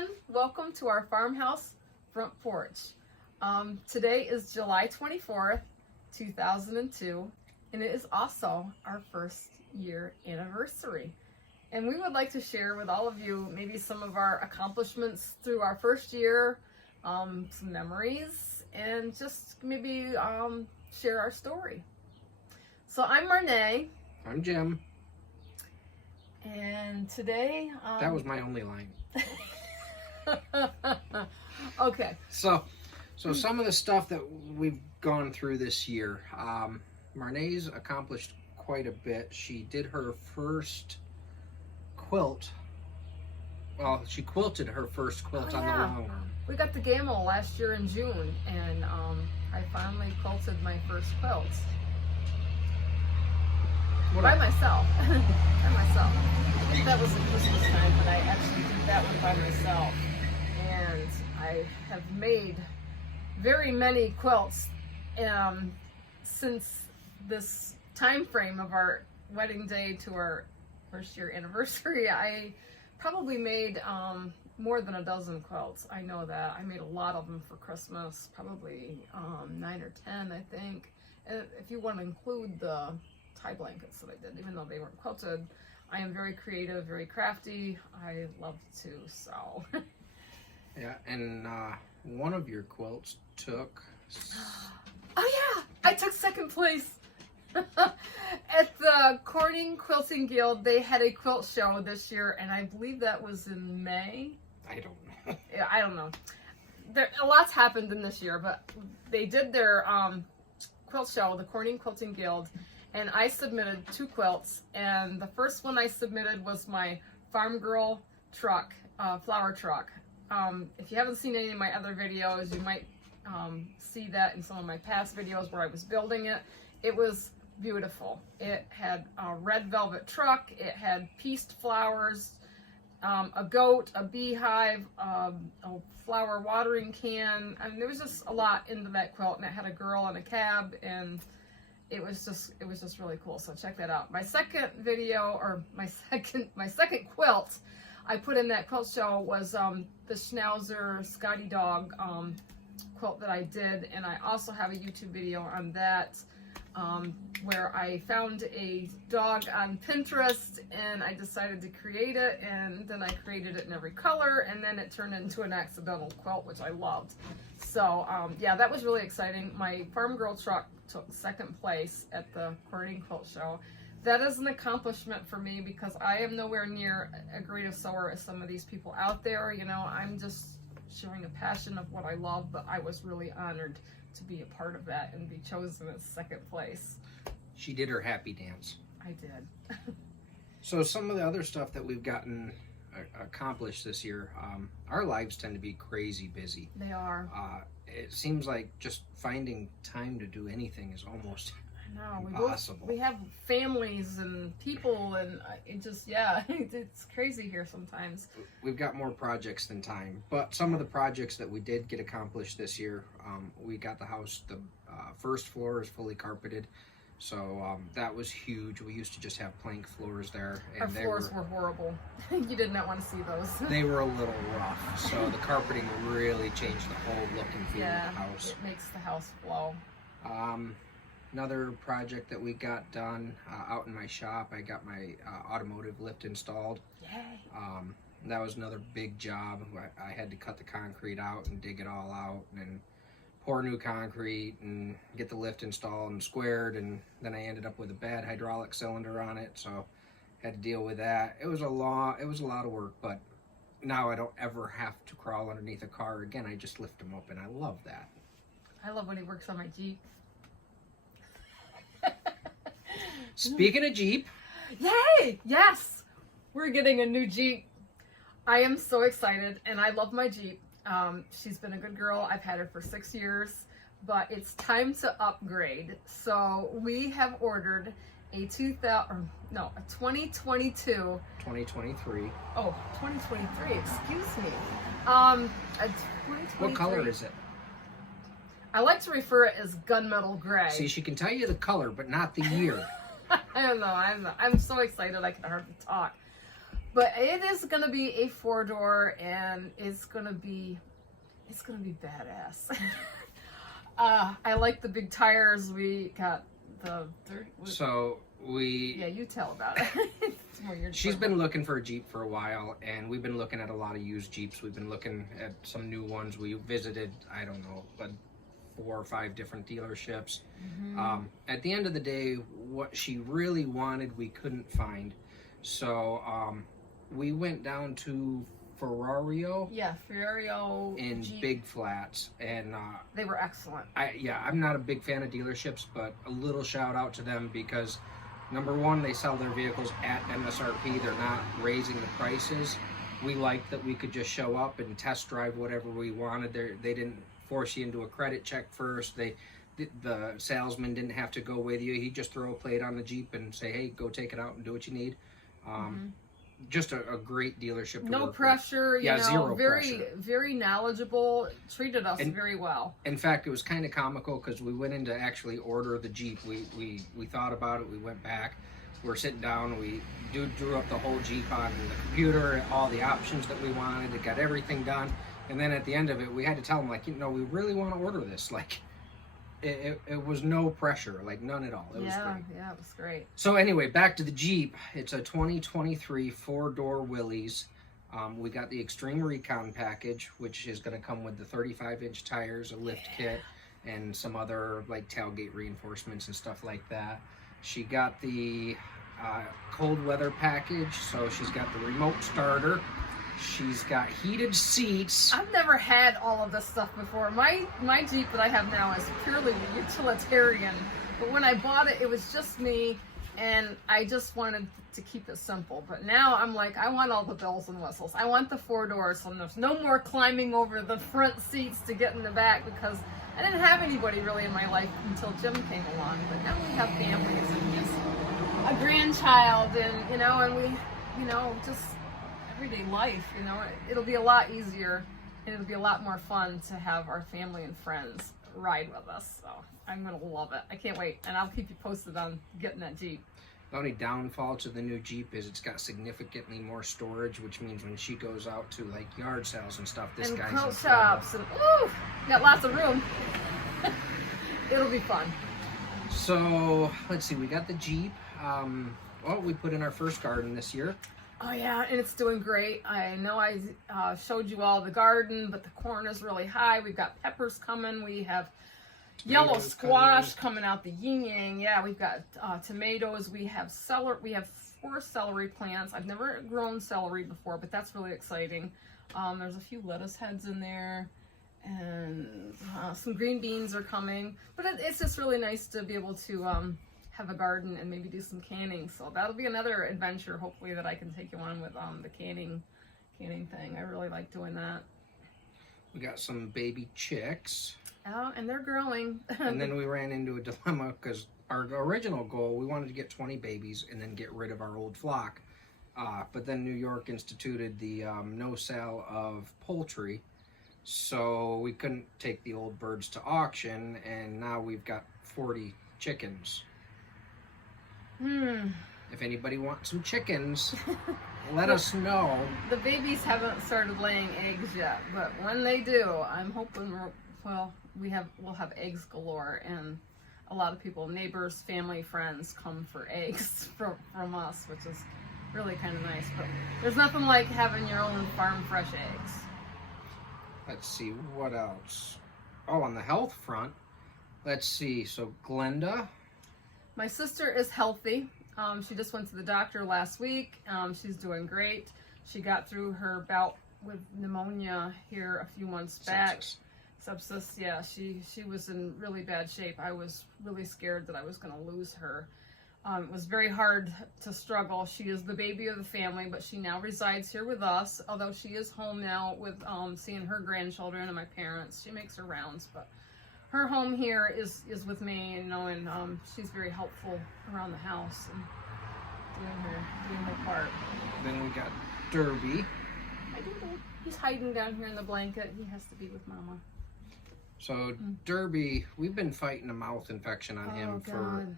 everyone, welcome to our farmhouse front porch. Today is July 24th, 2002, and it is also our first year anniversary. And we would like to share with all of you maybe some of our accomplishments through our first year, some memories, and just maybe share our story. So I'm Marnay. I'm Jim. And today... that was my only line. Okay. So some of the stuff that we've gone through this year, Marnay's accomplished quite a bit. She did her first quilt. Well, she quilted her first quilt on the long arm. We got the Gamble last year in June, and I finally quilted my first quilt. By myself. By myself. I think that was the Christmas time, but I actually did that one by myself. And I have made very many quilts since this time frame of our wedding day to our first year anniversary. I probably made more than a dozen quilts. I know that. I made a lot of them for Christmas, probably 9 or 10, I think. And if you want to include the tie blankets that I did, even though they weren't quilted. I am very creative, very crafty. I love to sew. Yeah, and one of your quilts took... Oh yeah, I took second place. At the Quilting Guild, they had a quilt show this year, and I believe that was in May. I don't know. Yeah, I don't know. A lot's happened in this year, but they did their quilt show, the Quilting Guild, and I submitted 2 quilts, and the first one I submitted was my Farm Girl truck, flower truck. If you haven't seen any of my other videos, you might see that in some of my past videos where I was building it. It was beautiful. It had a red velvet truck, it had pieced flowers, a goat, a beehive, a flower watering can. I mean, there was just a lot into that quilt, and it had a girl in a cab, and it was just really cool. So check that out. My second video, or my second quilt I put in that quilt show was the Schnauzer Scotty Dog quilt that I did, and I also have a YouTube video on that where I found a dog on Pinterest and I decided to create it, and then I created it in every color, and then it turned into an accidental quilt, which I loved. So yeah, that was really exciting. My Farm Girl truck took second place at the Quilt Show. That is an accomplishment for me because I am nowhere near a great a sewer as some of these people out there. You know, I'm just showing a passion of what I love, but I was really honored to be a part of that and be chosen as second place. She did her happy dance. I did. So some of the other stuff that we've gotten accomplished this year, our lives tend to be crazy busy. They are. It seems like just finding time to do anything is almost impossible. We have families and people, and it just, yeah, it's crazy here sometimes. We've got more projects than time, but some of the projects that we did get accomplished this year, we got the house, the first floor is fully carpeted. So that was huge. We used to just have plank floors there. And our floors were horrible. You did not want to see those. They were a little rough. So the carpeting really changed the whole look and feel of the house. It makes the house flow. Another project that we got done out in my shop, I got my automotive lift installed. Yay. That was another big job. I had to cut the concrete out and dig it all out and pour new concrete and get the lift installed and squared, and then I ended up with a bad hydraulic cylinder on it, so had to deal with that. It was a lot of work, but now I don't ever have to crawl underneath a car again. I just lift them up, and I love that. I love when he works on my Jeep. Speaking of Jeep. Yay! Yes! We're getting a new Jeep. I am so excited, and I love my Jeep. She's been a good girl. I've had her for 6 years, but it's time to upgrade. So we have ordered a 2022. 2023. Oh, 2023, excuse me. A 2023. What color is it? I like to refer it as gunmetal gray. See, she can tell you the color, but not the year. I don't know. I'm so excited I can hardly talk. But it is gonna be a 4-door, and it's gonna be badass. I like the big tires. We got the 30. Yeah, you tell about it. It's more your She's been looking for a Jeep for a while, and we've been looking at a lot of used Jeeps. We've been looking at some new ones. We visited, I don't know, but 4 or 5 different dealerships. At the end of the day, what she really wanted, we couldn't find. So we went down to Ferrario. Yeah, Ferrario in Jeep. Big Flats, and they were excellent. I'm not a big fan of dealerships, but a little shout out to them because number one, they sell their vehicles at MSRP. They're not raising the prices. We liked that we could just show up and test drive whatever we wanted. They didn't force you into a credit check first. The salesman didn't have to go with you. He'd just throw a plate on the Jeep and say, hey, go take it out and do what you need. Just a great dealership to no work pressure, with. Yeah, zero very, pressure. very knowledgeable, treated us very well. In fact, it was kind of comical because we went in to actually order the Jeep. We thought about it, we went back, we were sitting down, we drew up the whole Jeep on the computer, all the options that we wanted, it got everything done, and then at the end of it, we had to tell them, like, we really want to order this, like, it was no pressure, like none at all. It was great. Yeah, it was great. So anyway, back to the Jeep. It's a 2023 4-door Willys. We got the Extreme Recon package, which is going to come with the 35-inch tires, a lift kit, and some other like tailgate reinforcements and stuff like that. She got the cold weather package, so she's got the remote starter. She's got heated seats. I've never had all of this stuff before. My Jeep that I have now is purely utilitarian. But when I bought it, it was just me, and I just wanted to keep it simple. But now I'm like, I want all the bells and whistles. I want the 4 doors, so there's no more climbing over the front seats to get in the back, because I didn't have anybody really in my life until Jim came along. But now we have families and just a grandchild, and and we, just everyday life, it'll be a lot easier, and it'll be a lot more fun to have our family and friends ride with us. So I'm gonna love it. I can't wait, and I'll keep you posted on getting that Jeep. The only downfall to the new Jeep is it's got significantly more storage, which means when she goes out to like yard sales and stuff, this guy's quilt shops, and got lots of room. It'll be fun. So let's see, we got the Jeep. We put in our first garden this year. Oh yeah, and it's doing great. I know I showed you all the garden, but the corn is really high. We've got peppers coming. We have yellow squash coming out, the yin yang. Yeah, we've got tomatoes. We have celery. We have 4 celery plants. I've never grown celery before, but that's really exciting. There's a few lettuce heads in there, and some green beans are coming. But it's just really nice to be able to have a garden and maybe do some canning. So that'll be another adventure, hopefully, that I can take you on with the canning thing. I really like doing that. We got some baby chicks. Oh, and they're growing. And then we ran into a dilemma because our original goal, we wanted to get 20 babies and then get rid of our old flock. But then New York instituted the no sale of poultry. So we couldn't take the old birds to auction, and now we've got 40 chickens. If anybody wants some chickens, let us know. The babies haven't started laying eggs yet, but when they do, I'm hoping we'll have eggs galore, and a lot of people, neighbors, family, friends, come for eggs from us, which is really kind of nice. But there's nothing like having your own farm fresh eggs. Let's see, what else? Oh, on the health front, let's see. So Glenda. My sister is healthy. She just went to the doctor last week. She's doing great. She got through her bout with pneumonia here a few months back. Sepsis, yeah. She was in really bad shape. I was really scared that I was going to lose her. It was very hard to struggle. She is the baby of the family, but she now resides here with us, although she is home now with seeing her grandchildren and my parents. She makes her rounds, but her home here is with me, and she's very helpful around the house and doing her part. Then we got Derby. I do know. He's hiding down here in the blanket. He has to be with Mama. So Derby, we've been fighting a mouth infection on him for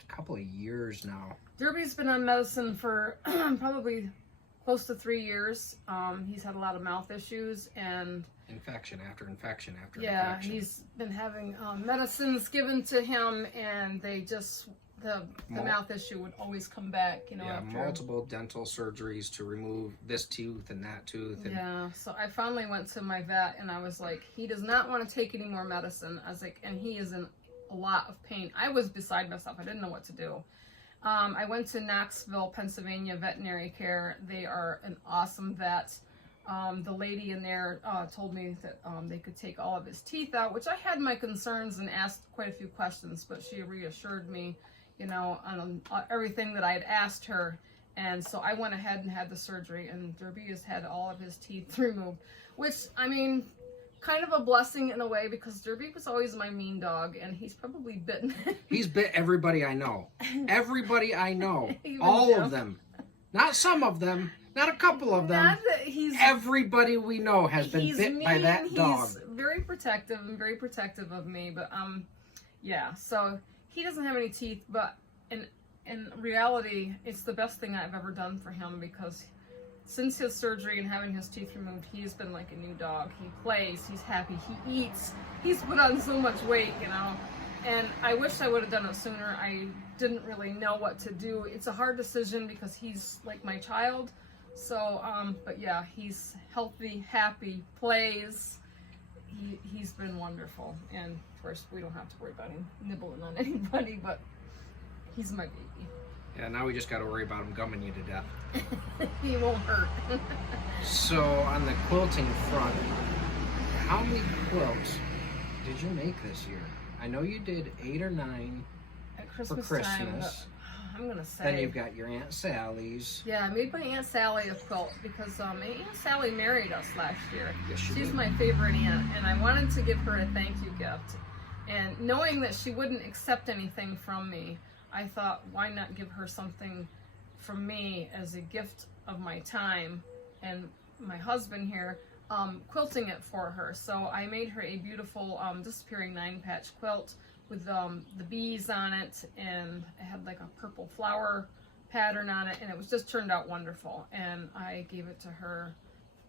a couple of years now. Derby's been on medicine for probably close to 3 years. He's had a lot of mouth issues and infection after infection after yeah, infection. he's been having medicines given to him, and they just the mouth issue would always come back. You know, yeah, after multiple dental surgeries to remove this tooth and that tooth. And yeah, so I finally went to my vet, and I was like, he does not want to take any more medicine. I was like, and he is in a lot of pain. I was beside myself. I didn't know what to do. I went to Knoxville, Pennsylvania Veterinary Care. They are an awesome vet. The lady in there told me that they could take all of his teeth out, which I had my concerns and asked quite a few questions, but she reassured me, you know, on everything that I had asked her. And so I went ahead and had the surgery, and Derby has had all of his teeth removed, which, I mean, kind of a blessing in a way, because Derby was always my mean dog, and he's probably bitten. He's bit everybody I know. Everybody I know. Even All Jim. of them. Not some of them. Not a couple of them. Not that he's Everybody we know has been he's bit mean, by that dog. He's very protective and very protective of me, but yeah, so he doesn't have any teeth, but in reality, it's the best thing I've ever done for him, because since his surgery and having his teeth removed, he's been like a new dog. He plays, he's happy, he eats, he's put on so much weight, you know, and I wish I would have done it sooner. I didn't really know what to do. It's a hard decision because he's like my child. So, but yeah, he's healthy, happy, plays. He's been wonderful. And of course, we don't have to worry about him nibbling on anybody, but he's my baby. Yeah, now we just got to worry about him gumming you to death. He won't hurt. So, on the quilting front, how many quilts did you make this year? I know you did 8 or 9 At Christmas for time, Christmas. I'm gonna say. Then you've got your Aunt Sally's. Yeah, I made my Aunt Sally a quilt because Aunt Sally married us last year. Yes, she She's did. my favorite aunt, and I wanted to give her a thank you gift. And knowing that she wouldn't accept anything from me, I thought, why not give her something from me as a gift of my time and my husband here, quilting it for her. So I made her a beautiful disappearing 9-patch quilt with the bees on it, and it had like a purple flower pattern on it, and it was just turned out wonderful. And I gave it to her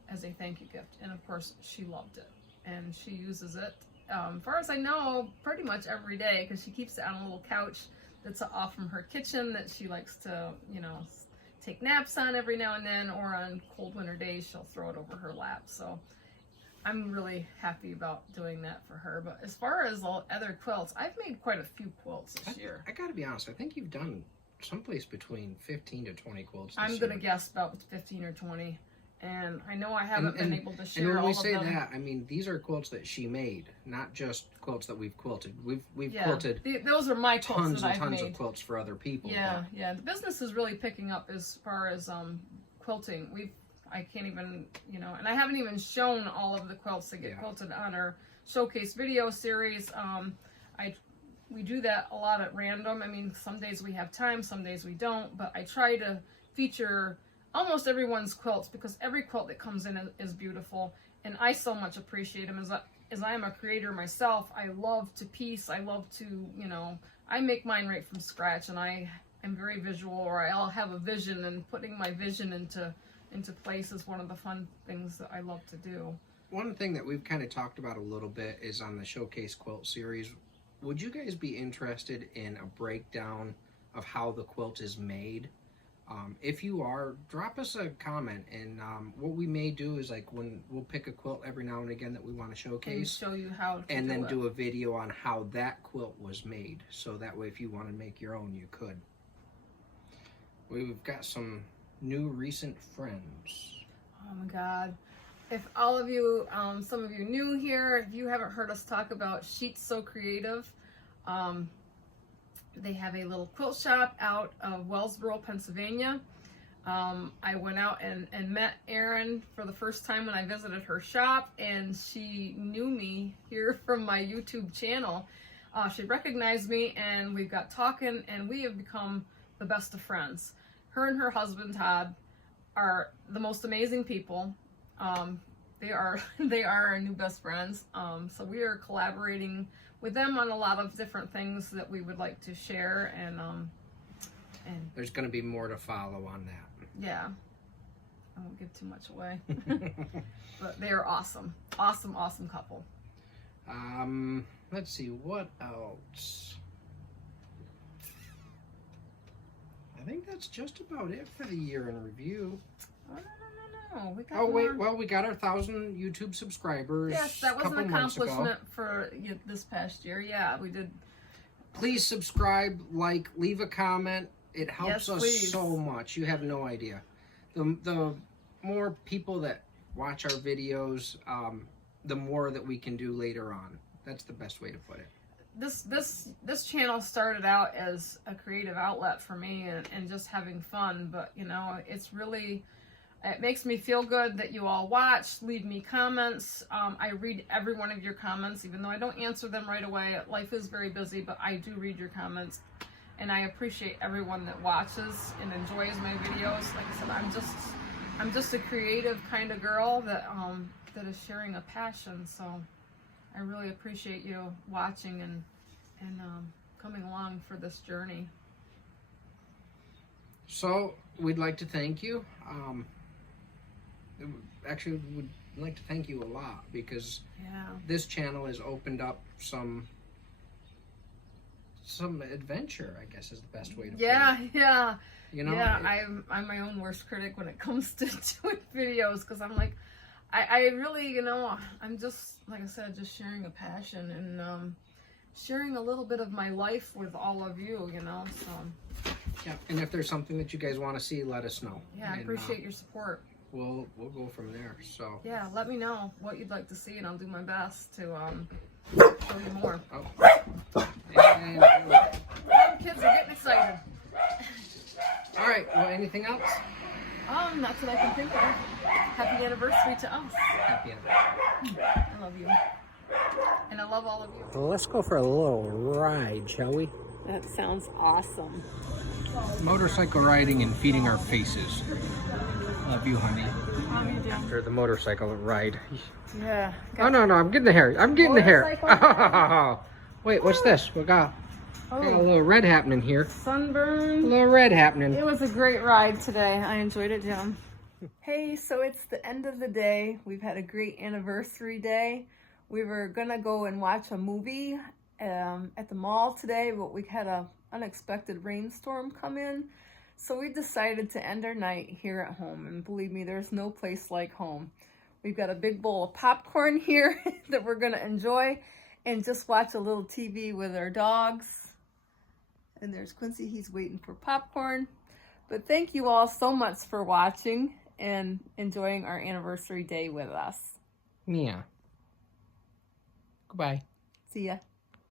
as a thank you gift, and of course she loved it, and she uses it, as far as I know, pretty much every day, because she keeps it on a little couch that's off from her kitchen that she likes to, you know, take naps on every now and then, or on cold winter days she'll throw it over her lap. So I'm really happy about doing that for her. But as far as all other quilts, I've made quite a few quilts this year. I gotta be honest, I think you've done someplace between 15 to 20 quilts this I'm year. gonna guess about 15 or 20. And I know I haven't been able to share and when all we of say them. that, I mean these are quilts that she made, not just quilts that we've quilted. We've Yeah, quilted those are my quilts tons that and I've tons made. of quilts for other people. Yeah, yeah. The business is really picking up as far as quilting. I can't even, you know, and I haven't even shown all of the quilts that get quilted on our showcase video series. We do that a lot at random. I mean, some days we have time, some days we don't, but I try to feature almost everyone's quilts, because every quilt that comes in is beautiful, and I so much appreciate them. As I am a creator myself, I love to piece. I love to, you know, I make mine right from scratch, and I'm very visual, or I'll have a vision, and putting my vision into place is one of the fun things that I love to do. One thing that we've kind of talked about a little bit is on the Showcase Quilt series. Would you guys be interested in a breakdown of how the quilt is made? If you are, drop us a comment, and what we may do is, like, when we'll pick a quilt every now and again that we want to showcase, And show you how to and then it. do a video on how that quilt was made, so that way if you want to make your own, you could. We've got some new recent friends. Oh my God. If all of you, some of you new here, if you haven't heard us talk about Sheets So Creative, they have a little quilt shop out of Wellsboro, Pennsylvania. I went out and met Erin for the first time when I visited her shop, and she knew me here from my YouTube channel. She recognized me, and we got talking, and we have become the best of friends. Her and her husband, Todd, are the most amazing people. They are our new best friends. So we are collaborating with them on a lot of different things that we would like to share, and There's going to be more to follow on that. yeah. I won't give too much away. But they are awesome. Awesome, awesome couple. Let's see, what else? I think that's just about it for the year in review. Oh, no. We got Oh, wait, more. well, we got our 1,000 YouTube subscribers. Yes, that was an couple months ago. accomplishment for this past year. Yeah, we did. Please subscribe, like, leave a comment. It helps Yes, us please. so much. You have no idea. The more people that watch our videos, the more that we can do later on. That's the best way to put it. This channel started out as a creative outlet for me and just having fun, but you know, it's really, it makes me feel good that you all watch, leave me comments. I read every one of your comments, even though I don't answer them right away. Life is very busy, but I do read your comments, and I appreciate everyone that watches and enjoys my videos. Like I said, I'm just a creative kind of girl that is sharing a passion. So I really appreciate you watching and coming along for this journey. So we'd like to thank you. Actually, would like to thank you a lot, because this channel has opened up some adventure, I guess is the best way to put it. Yeah. You know, I'm my own worst critic when it comes to doing videos, because I'm like, I really, you know, I'm just, like I said, just sharing a passion and sharing a little bit of my life with all of you, you know, so. Yeah, and if there's something that you guys want to see, let us know. Yeah, I appreciate your support. We'll go from there. So yeah, let me know what you'd like to see, and I'll do my best to show you more. Oh. And, Kids are getting excited. all right. Well, anything else? That's what I can think of. Happy anniversary to us. Happy anniversary. I love you. And I love all of you. Well, let's go for a little ride, shall we? That sounds awesome. Motorcycle riding and feeding our faces. Love you, honey. Love you, Jim. After the motorcycle ride. Yeah. Oh, no, I'm getting the hair. I'm getting the hair. Motorcycle? Wait, what's this? We got a little red happening here. Sunburn. A little red happening. It was a great ride today. I enjoyed it, Jim. Hey, so it's the end of the day. We've had a great anniversary day. We were gonna go and watch a movie at the mall today, but we had a unexpected rainstorm come in. So we decided to end our night here at home. And believe me, there's no place like home. We've got a big bowl of popcorn here that we're gonna enjoy and just watch a little TV with our dogs. And there's Quincy, he's waiting for popcorn. But thank you all so much for watching and enjoying our anniversary day with us. Yeah. Goodbye. See ya.